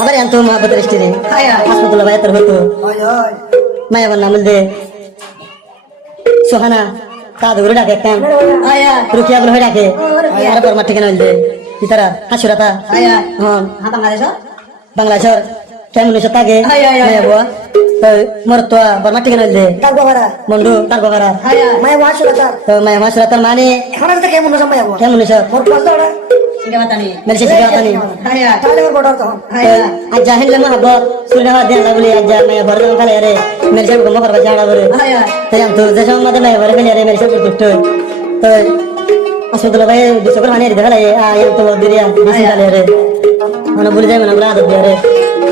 আবার এত মহাবতের স্টিরে হাসপাতাল ভাই তোর হতো মায়া বন্না বলতে সোহানা তা ধরে ডাকে একটা রুকিয়া বলে হয়ে ডাকে আর পর মাঠ ঠিকানা বলতে ইতারা হাসুরাতা বাংলাদেশের কেমন থাকে মায়া বুয়া মোর তো বর্মা ঠিকানা বলতে বন্ধু তার বাবারা তো মায়া হাসুরাতার মানে কেমন মেলছে শিখাতানি আজ জাহিলে মহাবত সুরনা দিন বলে আজ মায়া বড় কালে রে মেলছে গম করবা জানা বলে তাই তো যে সময় মধ্যে মায়া বড় কালে রে মেলছে দুটো তো আসলে ভাই দুশো করে মানে দেখা লাগে আয় তো দিরিয়া বেশি কালে রে মানে বলে যাই মানে আদত দিয়ে রে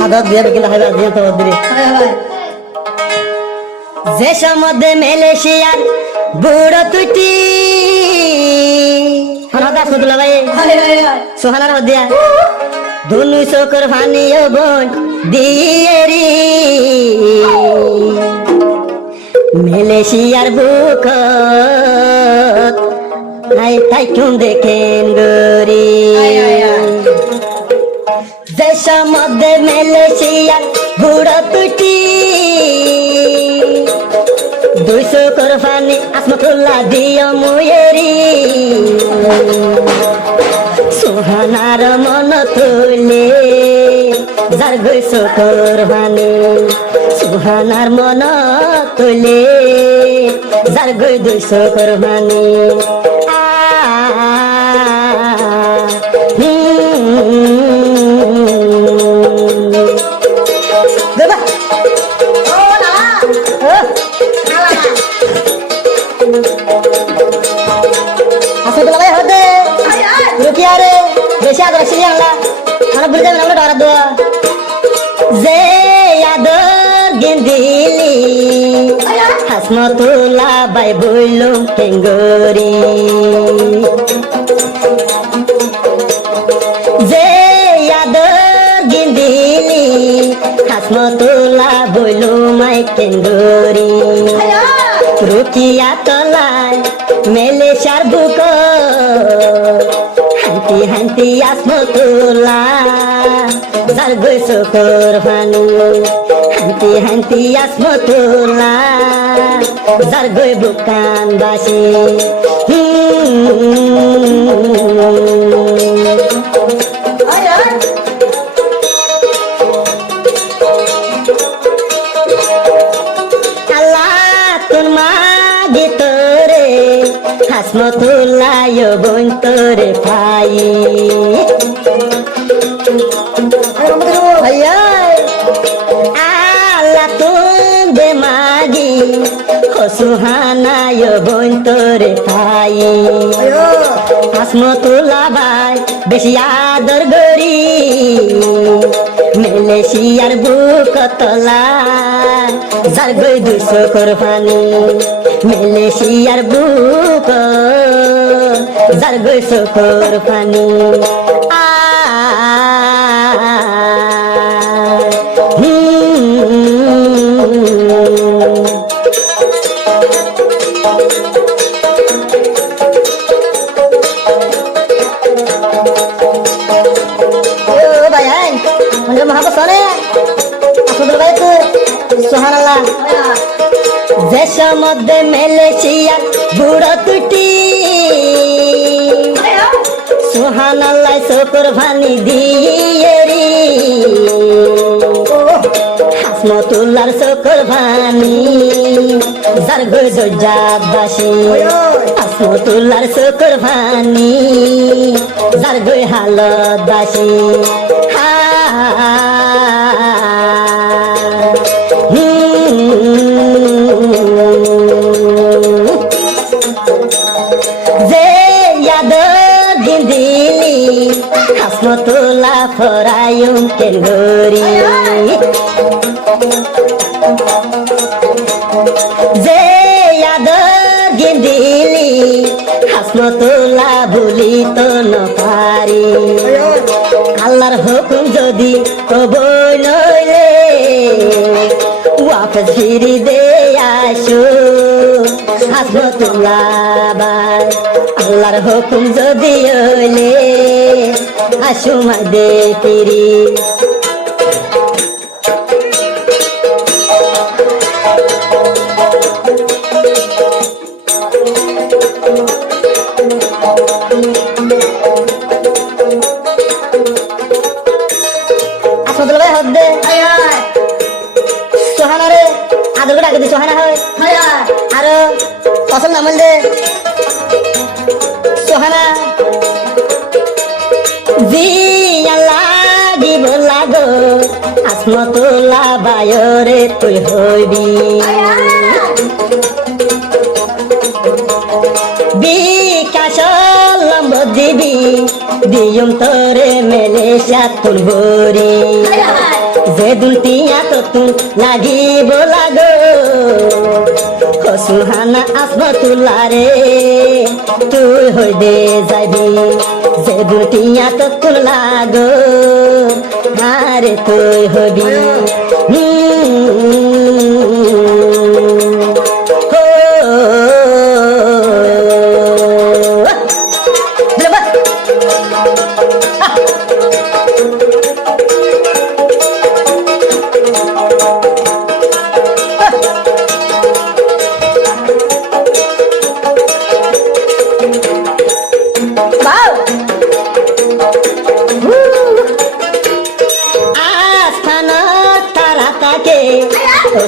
আদত দিয়ে কিন্তু হাইবা দিয়ে তো দিরি যে সময় মালয়েশিয়ার বুড়ো তুটি হাসপাতাল ভাই সোহানার হদিয়া ধনু শোকর ভানিও বোন দিয়েরি মালয়েশিয়ার বুক আই তাই কোন দেখেন গরি দেশের মধ্যে মালয়েশিয়ার বুড়ো তুটি 200 কোরবানি আসমতুল্লাহ দিও মুয়েরি সোহানার মন তুলে যার 200 কোরবানি সোহানার মন তুলে যার 200 কোরবানি বেশি আদর আসলে আল্লাহ আমরা ভুলে যাবেন আমরা ডরা দোয়া যে আদর গেন্দিলি হাসমতুল্লাহ বাই বইল কেঙ্গরি যে আদর গেন্দিলি হাসমতুল্লাহ বইল মাই কেঙ্গরি রুকিয়া তলায় মালয়েশিয়ার বুক হান্তি হান্তি আসমতুল্লাহ যার 200 কোরবানি হান্তি হান্তি আসমতুল্লাহ যার বুকান বাসি হাসমতুল্লাহ বোন তোরে পাই আল্লাহ তুমি মাগি সুহানা বোন তোরে পাই হাসমতুল্লাহ ভাই বেশি আদর গরি মালয়েশিয়ার বুক তলা যার 200 কোরবানি মালয়েশিয়ার বুক যার 200 কোরবানি দেশের মধ্যে মালয়েশিয়ার বুড়ো তুটি সুবহানাল্লাহ শকর ভানি দিয়েরি হাসমতুল্লাহর শকর ভানি যার গজাবাসী হাসমতুল্লাহর শকর ভানি যার হালতবাসী হাসমতুল্লাহ ফরায়ুম কেঙ্গরি যে আদর গেন্দিলি হাসমতুল্লাহ ভুলি তো নপারি আল্লাহর হুকুম যদি কবুল নইলে ওয়াপস ফিরি দে আসো হাসমতুল্লাহ বাই আল্লাহর হুকুম যদি হইলে আসুমাই দে ফিরি আসমতুল্লাহ ভাই হদ্দে সোহানা রে আদর করে আগে দি সোহানা হয় আর ফসল নামল দে সোহানা জি আল্লাহ দিব লাগো আসমতুল্লাহ বায়রে তুই হইবি বিকাশ লম্ব দিবি দিয়ম তোরে মেলে সাতুল বরি যে দুলটিয়া তো তুই লাগিব লাগো সুহানা আসমতুল্লাহ রে তুই হই দে যাবি যে দুলটিয়া তো তুই লাগো আরে তুই হবি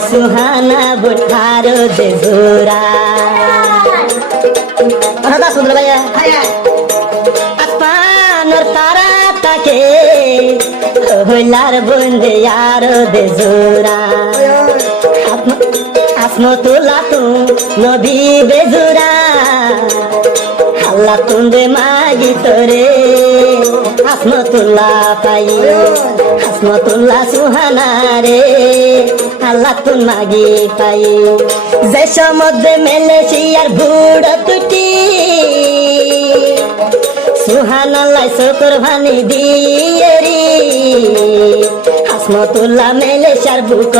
সুহানা বুঠারো দে জোরা হদা সুন্দর ভাইয়া আসমানোর তারা তাকে হইলার বন্দে আরো দে জোরা আসমতুল্লাহ তু নবী বেজুরা আল্লাহ তুন্দে মাগি তোরে আসমতুল্লাহ পাই আসমতুল্লাহ সুহানা রে আল্লাহ তুন মাগি পাই যে সমুদ্রে মেলেশিয়ার বুড়ো তুটি সুহানাল্লাহ শুকর ভানি দিয়ে রে আসমতুল্লাহ মেলেশিয়ার বুক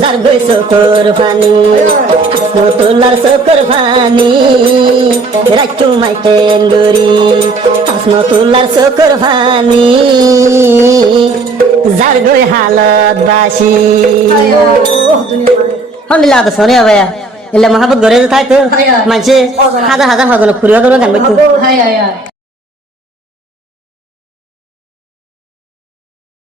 যার গই শুকর ভানি আসমতুল্লাহর শুকর ভানি রাখু মাইতেন গরি আসমতুল্লাহর শুকর ভানি যার গই হালত বাসি আলহামদুলিল্লাহ তো শোনে ভাইয়া এলে মহাবত ঘরে থাকতো মানুষে হাজার হাজার হজন ফুরিয়া করবে গান